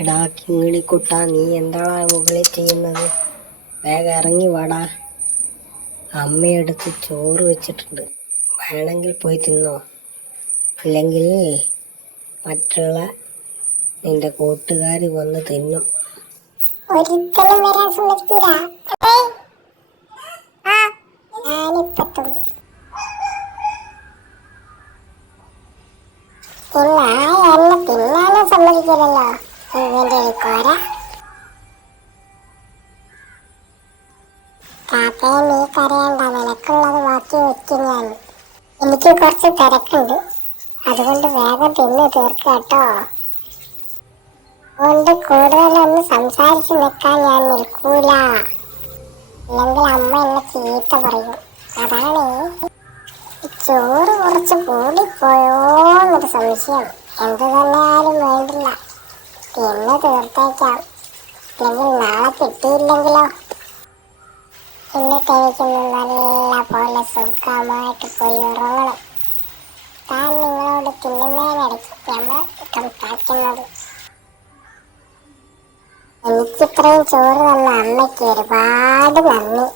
എടാ കിങ്ങിണിക്കുട്ട, നീ എന്താടാ മുകളിൽ ചെയ്യുന്നത്? വേഗം ഇറങ്ങി വാടാ. അമ്മയെടുത്ത് ചോറ് വെച്ചിട്ടുണ്ട്, വേണമെങ്കിൽ പോയി തിന്നോ, ഇല്ലെങ്കിൽ മറ്റുള്ള നിന്റെ കൂട്ടുകാർ വന്ന് തിന്നും. ഒരിക്കലും വരാൻ സമ്മതിക്കൂല. ഞാനിപ്പത്തും എന്നെ തിന്നാനും സമ്മതിക്കില്ലല്ലോ ഇവന്റെ ഒരു കോര. കാക്കയെ നീ കരയണ്ട, നിനക്കുള്ളത് ബാക്കി വെക്കും ഞാൻ. എനിക്ക് കുറച്ച് തിരക്കുണ്ട്, അതുകൊണ്ട് വേഗം തിന്ന് തീർക്കാട്ടോ. അതുകൊണ്ട് കൂടുതലൊന്നും സംസാരിച്ച് നിൽക്കാൻ ഞാൻ നിൽക്കൂല, അല്ലെങ്കിൽ അമ്മ എന്നെ ചീത്ത പറയും. അതാണ് ചോറ് കുറച്ച് കൂടിപ്പോയോന്നൊരു സംശയം. എന്തു തന്നെയാലും വേണ്ടില്ല, തിന്ന് തീർത്തേക്കാം. അല്ലെങ്കിൽ നാളെ കിട്ടിയില്ലെങ്കിലോ? എന്നിട്ട് എനിക്കൊന്ന് നല്ല പോലെ സുഖമായിട്ട് പോയി ഉറങ്ങണം. താൻ നിങ്ങളോട് തിന്നുന്നതിനിടയ്ക്ക് നമ്മൾ സംസാരിക്കുന്നത്. എനിക്കിത്രയും ചോറ് തന്ന അമ്മയ്ക്ക് ഒരുപാട് നന്ദി.